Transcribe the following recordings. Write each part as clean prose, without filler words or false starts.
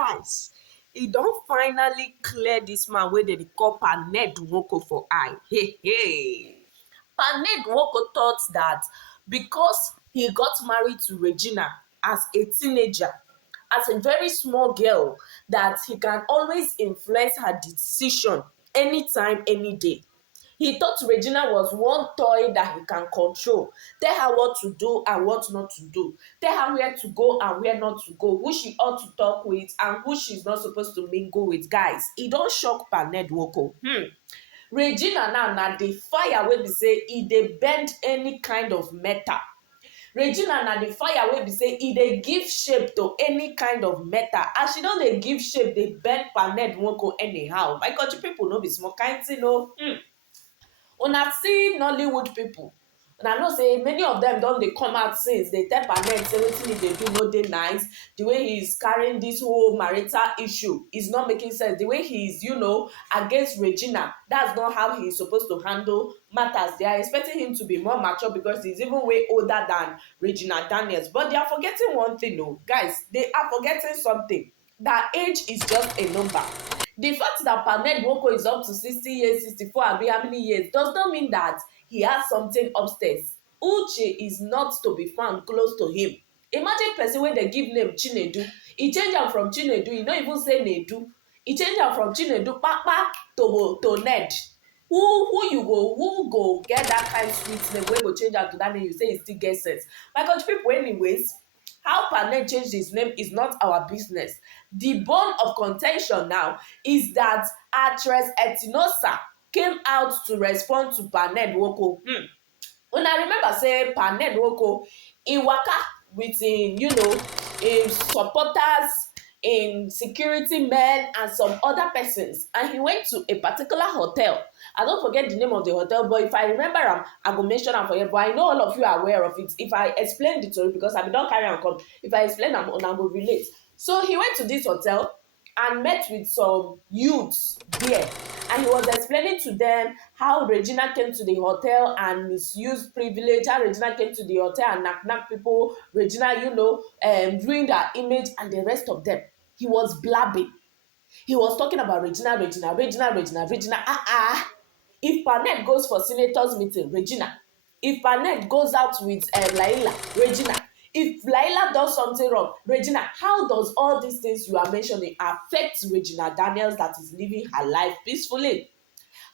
guys, he don't finally clear this man wey dem dey call Ned Nwoko for eye. Hey, hey. Ned Nwoko thought that because he got married to Regina as a teenager, as a very small girl, that he can always influence her decision anytime, any day. He thought Regina was one toy that he can control. Tell her what to do and what not to do. Tell her where to go and where not to go. Who she ought to talk with and who she's not supposed to mingle with. Guys, e don shock Ned Nwoko. Regina now na the fire wey be say e dey bend any kind of metal. Regina na the fire wey be say e dey give shape to any kind of metal. As she don dey give shape, dey bend Ned Nwoko anyhow. My country people no be small kind thing o. Una see Nollywood people, una know say many of them don dey come out since dey tell Ned say wetin he dey do no dey nice. The way he is carrying this whole marital issue is not making sense. The way he is, against Regina, that's not how he is supposed to handle matters. They are expecting him to be more mature because he's even way older than Regina Daniels. But they are forgetting one thing, guys. They are forgetting something. That age is just a number. The fact that Ned Nwoko is up to 60 years, 64, and how many years does not mean that he has something upstairs. Uche is not to be found close to him. Imagine person wey dey give name Chinedu. He change am from Chinedu, he no even say Nedu. He change am from Chinedu Papa to Ned. Who go get that kind sweet name wey go change am to that name? You say he still get sense. My country people, anyways. How Ned changed his name is not our business. The bone of contention now is that Actress Etinosa came out to respond to Ned Nwoko. Una remember say Ned Nwoko, he waka with him supporters, in security men and some other persons, and he went to a particular hotel. I don't forget the name of the hotel, but if I remember I go mention am for you. But I know all of you are aware of it. If I explain the story, because I don carry am come, if I explain am, una go relate. So he went to this hotel and met with some youths there, and he was explaining to them how Regina came to the hotel and misused privilege, how Regina came to the hotel and knock people, Regina, ruined her image and the rest of them. He was blabbing. He was talking about Regina. If Ned goes for senators meeting, Regina. If Ned goes out with Laila, Regina. If Laila does something wrong, Regina. How does all these things you are mentioning affect Regina Daniels that is living her life peacefully?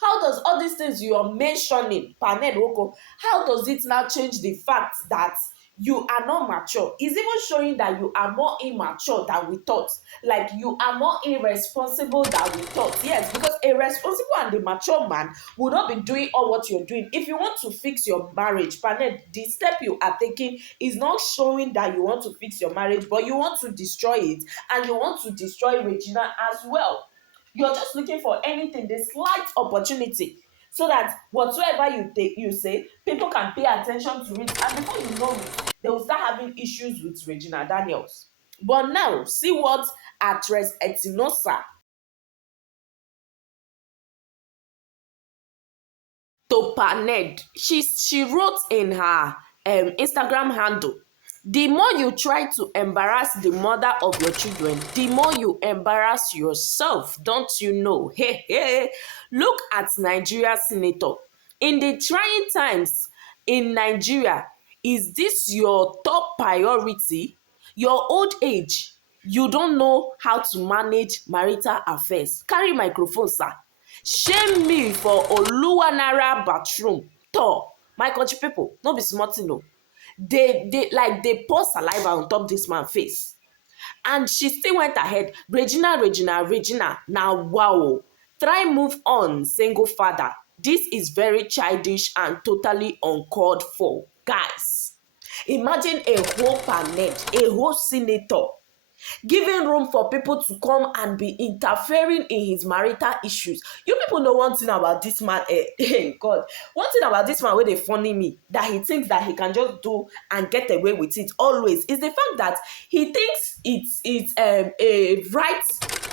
How does all these things you are mentioning, Ned Nwoko, how does it now change the fact that you are not mature? It's even showing that you are more immature than we thought. Like you are more irresponsible than we thought. Yes, because a responsible and a mature man will not be doing all what you're doing. If you want to fix your marriage, Ned, the step you are taking is not showing that you want to fix your marriage, but you want to destroy it, and you want to destroy Regina as well. You're just looking for anything, the slight opportunity, so that whatsoever you say, people can pay attention to it, and before you know it, they will start having issues with Regina Daniels. But now, see what Actress Etinosa to Ned. She wrote in her Instagram handle, the more you try to embarrass the mother of your children, the more you embarrass yourself. Don't you know? Hey, hey. Look at Nigeria senator. In the trying times in Nigeria, is this your top priority? Your old age, you don't know how to manage marital affairs. Carry microphone, sir. Shame me for Oluwanara bathroom. Toh, my country people, no be small thing o. They pour saliva on top this man face, and she still went ahead. Regina, now wow, try move on, single father. This is very childish and totally uncalled for. Guys, imagine a whole panel, a whole senator giving room for people to come and be interfering in his marital issues. You people know one thing about this man, God, one thing about this man wey dey funny me, that he thinks that he can just do and get away with it always, is the fact that he thinks it's a right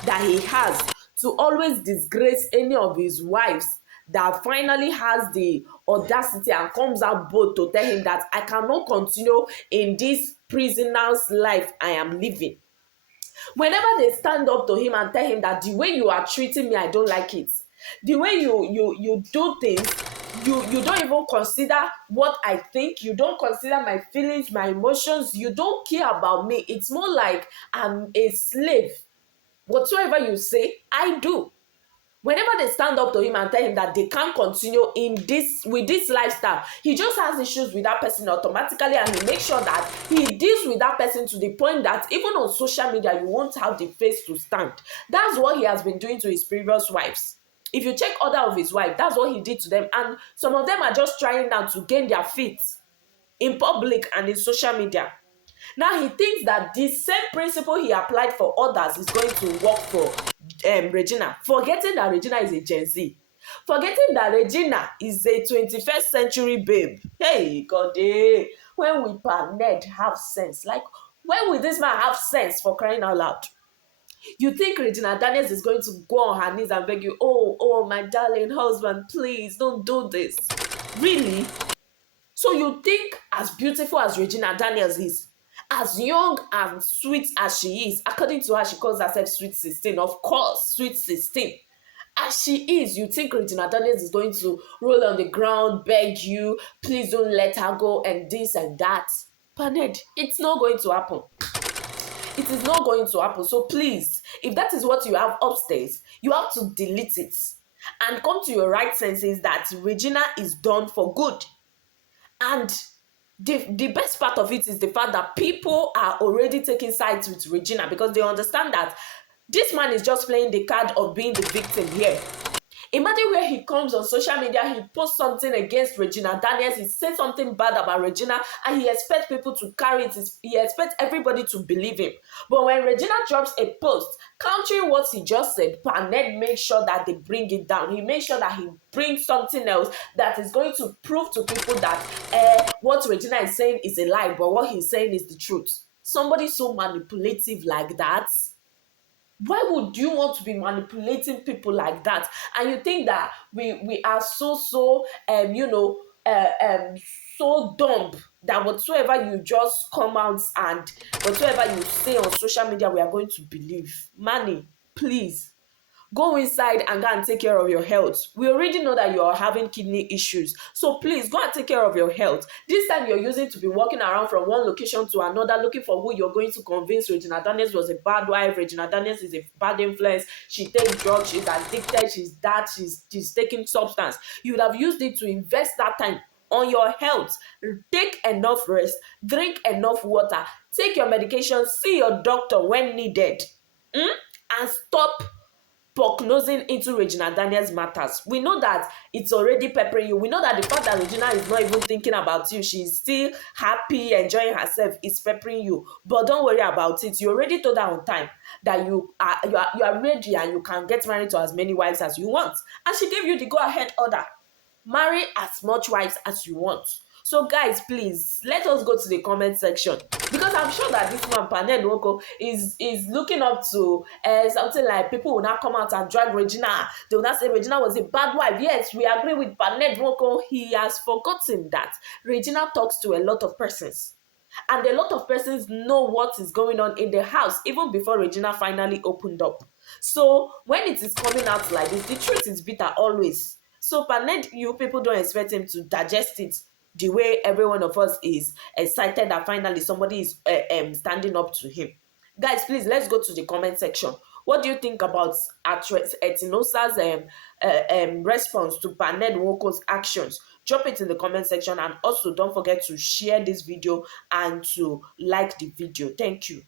that he has to always disgrace any of his wives that finally has the audacity and comes out bold to tell him that I cannot continue in this prisoner's life I am living. Whenever they stand up to him and tell him that the way you are treating me, I don't like it. The way you do things, you don't even consider what I think. You don't consider my feelings, my emotions. You don't care about me. It's more like I'm a slave. Whatsoever you say, I do. Whenever they stand up to him and tell him that they can't continue in this with this lifestyle, he just has issues with that person automatically, and he makes sure that he deals with that person to the point that even on social media you won't have the face to stand. That's what he has been doing to his previous wives. If you check other of his wives, that's what he did to them, and some of them are just trying now to gain their feet in public and in social media. Now he thinks that the same principle he applied for others is going to work for Regina, forgetting that Regina is a Gen Z. Forgetting that Regina is a 21st century babe. Hey, God, when will Ned have sense? Like, when will this man have sense, for crying out loud? You think Regina Daniels is going to go on her knees and beg you, oh, my darling husband, please don't do this. Really? So you think as beautiful as Regina Daniels is, as young and sweet as she is, according to her, she calls herself Sweet 16. Of course, Sweet 16. As she is, you think Regina Daniels is going to roll on the ground, beg you, please don't let her go, and this and that. Paned, it's not going to happen. It is not going to happen. So please, if that is what you have upstairs, you have to delete it and come to your right senses that Regina is done for good. And the best part of it is the fact that people are already taking sides with Regina because they understand that this man is just playing the card of being the victim here. Imagine where he comes on social media, he posts something against Regina Daniels, he says something bad about Regina, and he expects people to carry it. He expects everybody to believe him. But when Regina drops a post countering what he just said, Ned makes sure that they bring it down. He makes sure that he brings something else that is going to prove to people that what Regina is saying is a lie, but what he's saying is the truth. Somebody so manipulative like that, why would you want to be manipulating people like that? And you think that we are so so dumb that whatsoever you just come out and whatsoever you say on social media we are going to believe? Manny, please go inside and go and take care of your health. We already know that you are having kidney issues. So please go and take care of your health. This time you're using to be walking around from one location to another looking for who you're going to convince Regina Daniels was a bad wife. Regina Daniels is a bad influence. She takes drugs. She's addicted. She's that. She's taking substance. You would have used it to invest that time on your health. Take enough rest. Drink enough water. Take your medication. See your doctor when needed. And stop prognosing into Regina Daniels matters. We know that it's already peppering you. We know that the fact that Regina is not even thinking about you, she's still happy, enjoying herself, is peppering you. But don't worry about it. You already told her on time that you are ready and you can get married to as many wives as you want. And she gave you the go-ahead order. Marry as much wives as you want. So guys, please let us go to the comment section, because I'm sure that this man Ned Nwoko is looking up to something like people will now come out and drag Regina. They will not say Regina was a bad wife. Yes, we agree with Ned Nwoko. He has forgotten that Regina talks to a lot of persons. And a lot of persons know what is going on in the house even before Regina finally opened up. So when it is coming out like this, the truth is bitter always. So Ned, you people don't expect him to digest it the way every one of us is excited that finally somebody is standing up to him. Guys, please, let's go to the comment section. What do you think about Actress Etinosa's response to Ned Nwoko's actions? Drop it in the comment section, and also don't forget to share this video and to like the video. Thank you.